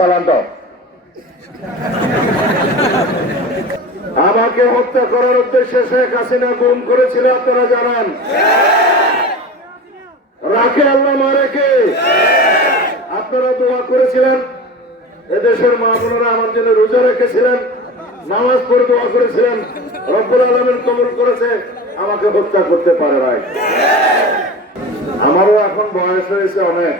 সালামটা আমাকে হত্যা করার উদ্দেশ্যে শেখ হাসিনা গুম করেছিল, আপনারা জানান। রাখে আল্লাহ মারেকে আপনারা দোয়া করেছিলেন, এদেশের মা বোনেরা আমার জন্য রোজা রেখেছিলেন, নামাজ পড়ে দোয়া করেছিলেন, রব্বুল আলামিন কবুল করেছে, আমাকে হত্যা করতে পারে নাই। আমারও এখন বয়স হয়েছে অনেক,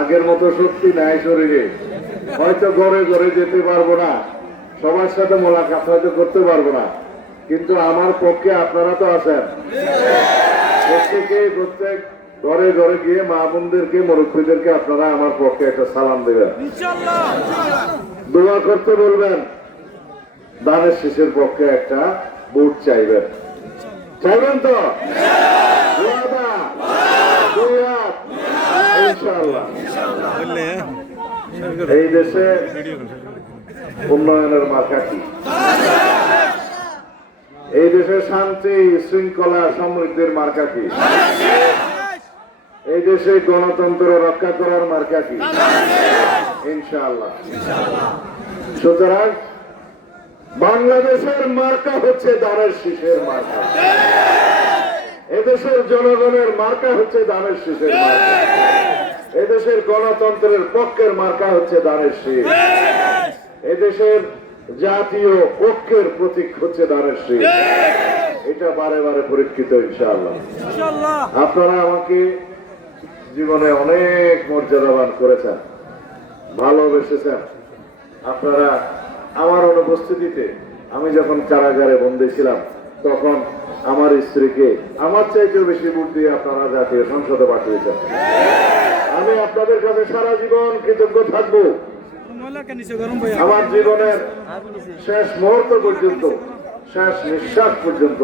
আগের মতো শক্তি নাই শরীরে, হয়তো ঘরে ঘরে যেতে পারবো না, সবার সাথে মোলাকাত হয়তো করতে পারবো না, কিন্তু আমার পক্ষে আপনারা তো আছেন। প্রত্যেক ঘরে ঘরে গিয়ে মা বোনদেরকে মুরব্বীদেরকে আপনারা আমার পক্ষে একটা সালাম দেবেন, দোয়া করতে বলবেন, দানের শেষের পক্ষে একটা বুট চাইবেন, চাইবেন তো? ইনশাআল্লাহ। এই দেশে উন্নয়নের মার্কা কি? এই দেশে শান্তি শৃঙ্খলা সমৃদ্ধির মার্কা কি? এই দেশে গণতন্ত্র রক্ষা করার মার্কা কি? ইনশাআল্লাহ। সুতরাং বাংলাদেশের মার্কা হচ্ছে দানের শীষের মার্কা, এদেশের জনগণের মার্কা হচ্ছে দানের শীষের মার্কা, এদেশের গণতন্ত্রের পক্ষের মার্কা হচ্ছে দানের শীষ, এদেশের জাতীয় ঐক্যের প্রতীক হচ্ছে দানের শীষ। এটা বারে বারে পরীক্ষিত ইনশাআল্লাহ। আপনারা আমাকে জীবনে অনেক মর্যাদাবান করেছেন, ভালোবেসেছেন। আপনারা আমার অনুপস্থিতিতে আমি যখন কারাগারে বন্দী ছিলাম, তখন আমার স্ত্রীকে আমার চাইতেও বেশি ভোট দিয়ে আপনারা জাতীয় সংসদে পাঠিয়েছেন। আমি আপনাদের কাছে সারা জীবন কৃতজ্ঞ থাকবো। আমার জীবনের শেষ মুহূর্ত পর্যন্ত, শেষ নিঃশ্বাস পর্যন্ত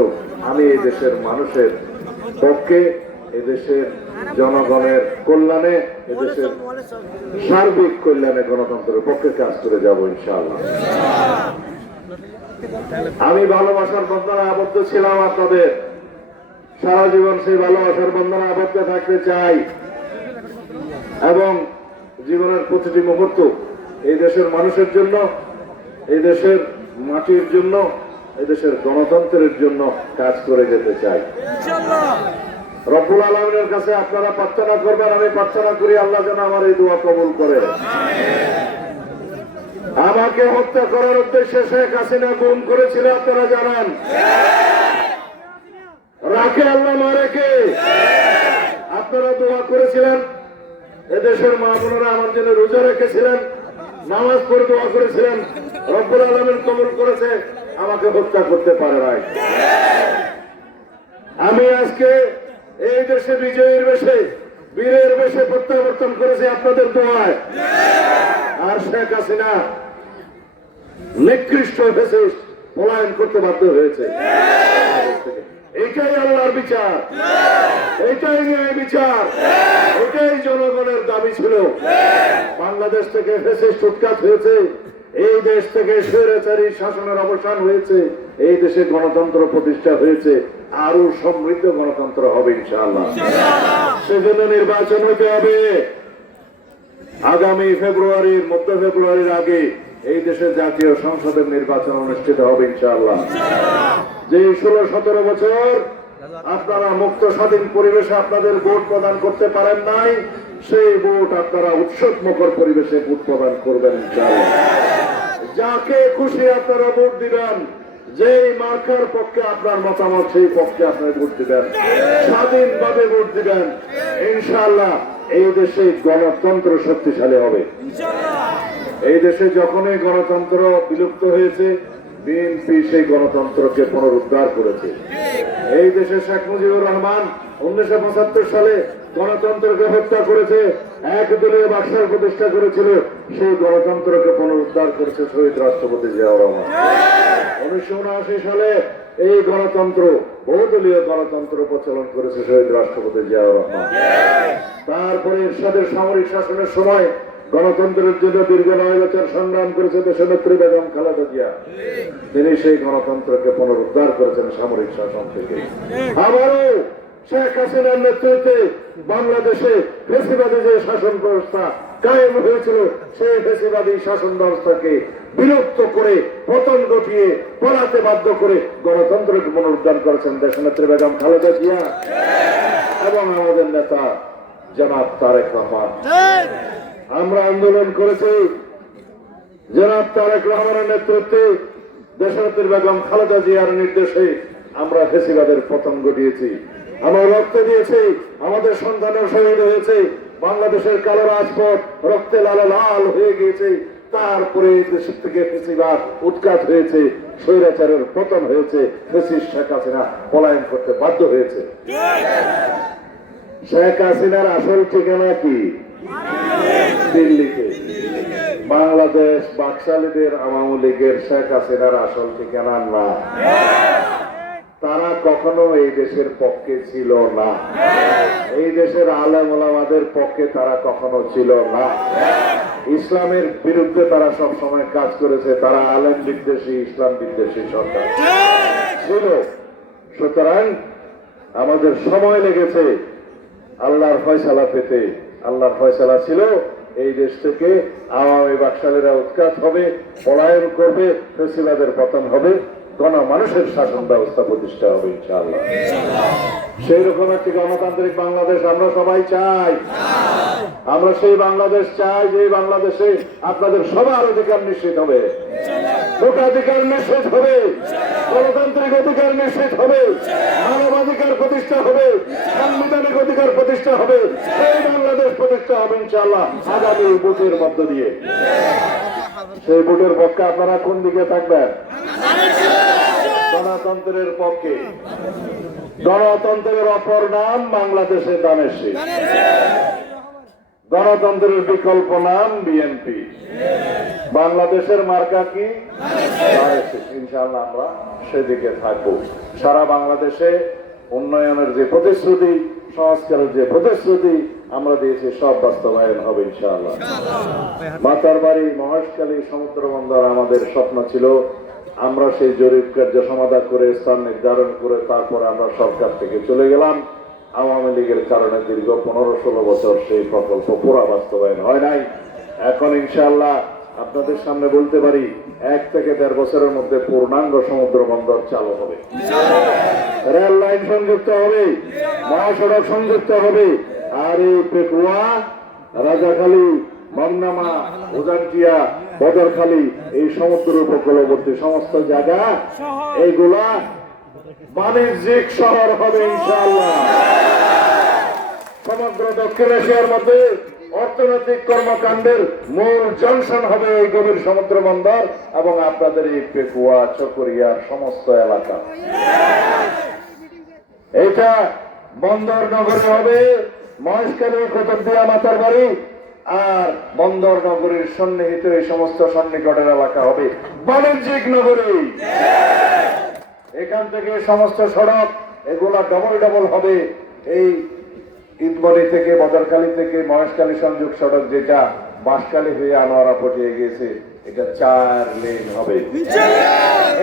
আমি এই দেশের মানুষের পক্ষে, এদেশের জনগণের কল্যাণে, এদেশের সার্বিক কল্যাণে, গণতন্ত্রের পক্ষে কাজ করে যাব ইনশাআল্লাহ। আমি ভালোবাসার বন্ধনে আবদ্ধ ছিলাম আপনাদের, সারা জীবন সেই ভালোবাসার বন্ধনে আবদ্ধ থাকতে চাই এবং জীবনের প্রতিটি মুহূর্ত এই দেশের মানুষের জন্য, এই দেশের মাটির জন্য, এই দেশের গণতন্ত্রের জন্য কাজ করে যেতে চাই। রব্বুল আলামিনের কাছে আপনারা প্রার্থনা করবেন, আমি প্রার্থনা করি আল্লাহ যেন আমার এই দোয়া কবুল করে। আমাকে হত্যা করার উদ্দেশ্যে শেখ হাসিনা গুম করেছিল, আপনারা জানান। রাখে আল্লাহ মারেকে আপনারা দোয়া করেছিলেন, এদেশের মা বোনেরা আমার জন্য রোজা রেখেছিলেন, নামাজ পড়ে দোয়া করেছিলেন, রব্বুল আলামিন কবুল করেছে, আমাকে হত্যা করতে পারে নাই। আমি আজকে এই দেশে বিজয়ীর বেশে, বীরের বেশে প্রত্যাবর্তন করেছি আপনাদের দোয়ায়। আর শেখ হাসিনা নিকৃষ্ট ফ্যাসিস্ট পলায়ন করতে বাধ্য হয়েছে। এটাই আল্লাহর বিচার, এটাই ন্যায় বিচার, এটাই জনগণের দাবি ছিল। বাংলাদেশ থেকে ফ্যাসিস্ট উৎখাত হয়েছে, এই দেশ থেকে স্বৈরাচারী শাসনের অবসান হয়েছে, এই দেশে গণতন্ত্র প্রতিষ্ঠা হয়েছে, আরো সমৃদ্ধ গণতন্ত্র হবে ইনশাআল্লাহ। সেজন্য নির্বাচন হতে হবে। আগামী ফেব্রুয়ারির, মধ্য ফেব্রুয়ারির আগে এই দেশে জাতীয় সংসদের নির্বাচন অনুষ্ঠিত হবে ইনশাআল্লাহ। যে 16-17 বছর আপনারা মুক্ত স্বাধীন পরিবেশে আপনাদের ভোট প্রদান করতে পারেন নাই, সেই ভোট আপনারা উৎসব মুখর পরিবেশে ভোট প্রদান করবেন ইনশাআল্লাহ। যাকে খুশি আপনারা ভোট দিবেন, যেই মার্কার পক্ষে আপনার মতামত, সেই পক্ষে আপনারা ভোট দিবেন, স্বাধীনভাবে ভোট দিবেন। ইনশাআল্লাহ এই দেশে গণতন্ত্র শক্তিশালী হবে। এই দেশে যখনই গণতন্ত্র বিলুপ্ত হয়েছে, বিএনপি সেই গণতন্ত্রকে পুনরুদ্ধার করেছে। এই দেশে শেখ মুজিবুর রহমান 1975 সালে গণতন্ত্রকে হত্যা করেছে, একদলীয় বাকশাল প্রতিষ্ঠা করেছিল, সেই গণতন্ত্রকে পুনরুদ্ধার করেছে শহীদ রাষ্ট্রপতি জিয়াউর রহমান। 1979 সালে এই গণতন্ত্র, বহুদলীয় গণতন্ত্র প্রচলন করেছে শহীদ রাষ্ট্রপতি জিয়াউর রহমান। তারপরে এরশাদের সামরিক শাসনের সময় গণতন্ত্রের জন্য দীর্ঘ 9 বছর সংগ্রাম করেছে দেশনেত্রী বেগম খালেদা জিয়া। তিনি সেই গণতন্ত্রকে পুনরুদ্ধার করেছেন সামরিক শাসন থেকে। আবারও শেখ হাসিনার নেতৃত্বে বাংলাদেশে ফ্যাসিবাদী যে শাসন ব্যবস্থা, কায়েম হয়েছিল, সেই ফ্যাসিবাদী শাসন ব্যবস্থাকে বিলুপ্ত করে, পতন ঘটিয়ে, পলাতে বাধ্য করে গণতন্ত্রকে পুনরুদ্ধার করেছেন দেশনেত্রী বেগম খালেদা জিয়া এবং আমাদের নেতা জনাব তারেক রহমান। আমরা আন্দোলন করেছি, জনাব তারেক রহমানের নেতৃত্বে, দেশনেত্রী বেগম খালেদা জিয়ার নির্দেশে আমরা ফ্যাসিবাদের পতন ঘটিয়েছি। আমরা রক্ত দিয়েছি, আমাদের সন্তানের শহীদ হয়েছে, বাংলাদেশের কালো রাজপথ রক্তে লালে লাল হয়ে গিয়েছে। তারপরে দেশের থেকে ফ্যাসিবাদ উৎখাত হয়েছে, স্বৈরাচারের পতন হয়েছে, ফ্যাসিস্ট শেখ হাসিনা পলায়ন করতে বাধ্য হয়েছে। শেখ হাসিনার আসল ঠিকানা কি? দিল্লিতে। বাংলাদেশ বাকশালীদের আওয়ামী লীগের শেখ হাসিনার আসল ঠিকানা না। তারা কখনো এই দেশের পক্ষে ছিল না, এই দেশের আলেম ওলামাদের পক্ষে তারা কখনো ছিল না। ইসলামের বিরুদ্ধে তারা সব সময় কাজ করেছে। তারা আলেম বিদ্বেষী, ইসলাম বিদ্বেষী সরকার ছিল। সুতরাং আমাদের সময় লেগেছে আল্লাহর ফয়সালা পেতে। আল্লাহর ফয়সালা ছিল এই দেশ থেকে আওয়ামী বাকশালীরা উৎখাত হবে, পলায়ন করবে, ফ্যাসিবাদের পতন হবে, গণমানুষের শাসন ব্যবস্থা প্রতিষ্ঠা হবে ইনশাআল্লাহ। সেই রকম একটি গণতান্ত্রিক বাংলাদেশ আমরা সবাই চাই। আমরা সেই বাংলাদেশ চাই যে বাংলাদেশে আপনাদের সবার অধিকার নিশ্চিত হবে, ভোটাধিকার নিশ্চিত হবে, গণতান্ত্রিক অধিকার নিশ্চিত হবে, মানবাধিকার প্রতিষ্ঠা হবে, সাংবিধানিক অধিকার প্রতিষ্ঠা হবে। সেই বাংলাদেশ প্রতিষ্ঠা হবে ইনশাআল্লাহ আগামী ভোটের মধ্য দিয়ে। সেই ভোটের পক্ষে আপনারা কোন দিকে থাকবেন? গণতন্ত্রের পক্ষে। গণতন্ত্রের অপর নাম বাংলাদেশের দানের শীষ। গণতন্ত্রের বিকল্প নাম বিএনপি। বাংলাদেশের মার্কা কি? ইনশাআল্লাহ আমরা সেদিকে থাকবো। সারা বাংলাদেশে উন্নয়নের যে প্রতিশ্রুতি, সংস্কারের যে প্রতিশ্রুতি আমরা দিয়েছি সব বাস্তবায়ন হবে ইনশাআল্লাহ। মাতারবাড়ি, মহেশখালী সমুদ্র বন্দর আমাদের স্বপ্ন ছিল। আমরা সেই জরিপ কার্য সমাধান করে স্থান নির্ধারণ করে তারপরে আমরা সরকার থেকে চলে গেলাম। আওয়ামী লীগের কারণে দীর্ঘ 15-16 বছর সেই প্রকল্প পুরা বাস্তবায়ন হয় নাই। এখন ইনশাআল্লাহ আপনাদের সামনে বলতে পারি 1 থেকে 1.5 বছরের মধ্যে পূর্ণাঙ্গ সমুদ্র বন্দর চালু হবে, রেল লাইন সংযুক্ত হবে, মহাসড়ক সংযুক্ত হবে। আর এই পেকুয়া, রাজাখালী, মংনামা, উজানটিয়া, বদরখালী এই সমুদ্র উপকূলবর্তী সমস্ত জায়গা এইগুলা বাণিজ্যিক শহর হবে ইনশাআল্লাহ। সমগ্র দক্ষিণ এশিয়ার মধ্যে অর্থনৈতিক কর্মকাণ্ডের মূল জংশন হবে এই গভীর সমুদ্র বন্দর এবং আপনাদের এই পেকুয়া, চকরিয়ার সমস্ত এলাকা। এটা বন্দর নগরী হবে, মহেশখালী, কুতুবদিয়া, মাতারবাড়ি আর বন্দর নগরীর সন্নিহিত এই সমস্ত সন্নিকটের এলাকা হবে বাণিজ্যিক নগরী। এখান থেকে সমস্ত সড়ক এগুলা ডবল হবে। এই ঈদবনি থেকে, বদরখালী থেকে মহেশখালী সংযোগ সড়ক যেটা বাঁশখালী হয়ে আনোয়ারা পটিয়ে গিয়েছে, এটা 4 লেন হবে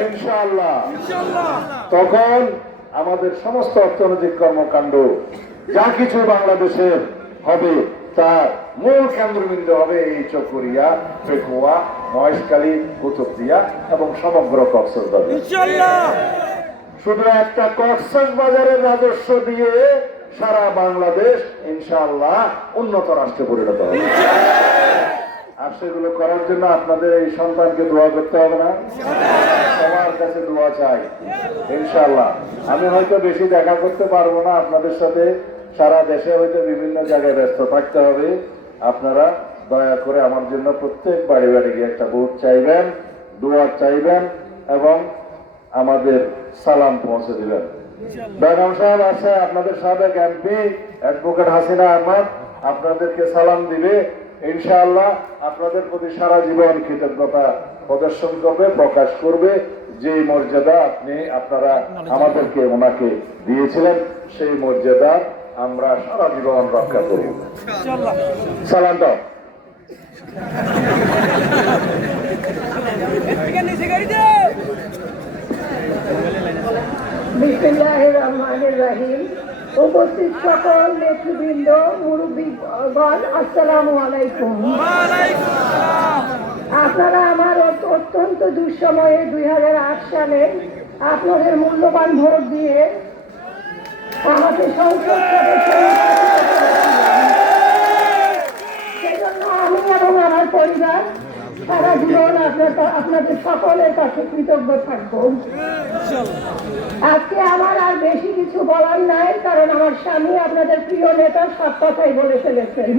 ইনশাআল্লাহ। তখন আমাদের সমস্ত অর্থনৈতিক কর্মকাণ্ড যা কিছু বাংলাদেশের হবে তার মূল কেন্দ্রবিন্দু হবে এই চকরিয়া, পেকুয়া, মহেশখালী, কুতুবদিয়া এবং সমগ্র কক্সবাজার। শুধু একটা কক্সবাজারের রাজস্ব দিয়ে সারা বাংলাদেশ ইনশাআল্লাহ উন্নত রাষ্ট্রে পরিণত হবে। আর সেগুলো করার জন্য আপনাদের এই সন্তানকে দোয়া করতে হবে না? সবার কাছে দোয়া চাই ইনশাআল্লাহ। আমি হয়তো বেশি দেখা করতে পারবো না আপনাদের সাথে, সারা দেশে হয়তো বিভিন্ন জায়গায় ব্যস্ত থাকতে হবে। আপনারা দয়া করে আমার জন্য প্রত্যেক বাড়ি বাড়ি গিয়ে একটা ভোট চাইবেন, দোয়া চাইবেন এবং আমাদের সালাম পৌঁছে দিবেন। বেগম সাহেব আছে, আপনাদের সাবেক এমপি অ্যাডভোকেট হাসিনা আহমদ আপনাদেরকে সালাম দিবে ইনশাআল্লাহ। আপনাদের প্রতি সারা জীবন কৃতজ্ঞতা প্রদর্শন করবে, প্রকাশ করবে। যে মর্যাদা আপনারা আমাদেরকে ওনাকে দিয়েছিলেন সেই মর্যাদা আমরা সারা জীবন রক্ষা করব। সালাম দাও। বিসমিল্লাহির রহমানির রহিম। উপস্থিত সকল নেতৃবৃন্দ, মুরব্বীগণ, আসসালামু আলাইকুম। আপনারা আমার অত্যন্ত দুঃসময়ে 2008 সালে আপনাদের মূল্যবান ভোট দিয়ে আমাকে সংসদ সদস্য সেজন্য আমি এবং আমার পরিবার সারা জীবন আপনাদের সকলের কাছে কৃতজ্ঞ থাকব। আজকে আমার আর বেশি কিছু বলার নাই, কারণ আমার স্বামী আপনাদের প্রিয় নেতা সব কথাই বলে ফেলেছেন।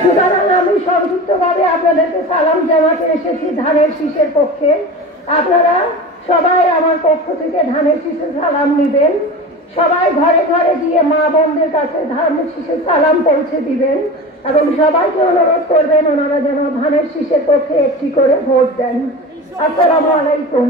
সুতরাং আমি সংক্ষিপ্তভাবে আপনাদেরকে সালাম জানাতে এসেছি ধানের শীষের পক্ষে। আপনারা সবাই আমার পক্ষ থেকে ধানের শীষের সালাম নেবেন। সবাই ঘরে ঘরে গিয়ে মা বোনদের কাছে ধানের শীষের সালাম পৌঁছে দিবেন এবং সবাইকে অনুরোধ করবেন ওনারা যেন ধানের শীষের পক্ষে একটি করে ভোট দেন। আসসালামু আলাইকুম।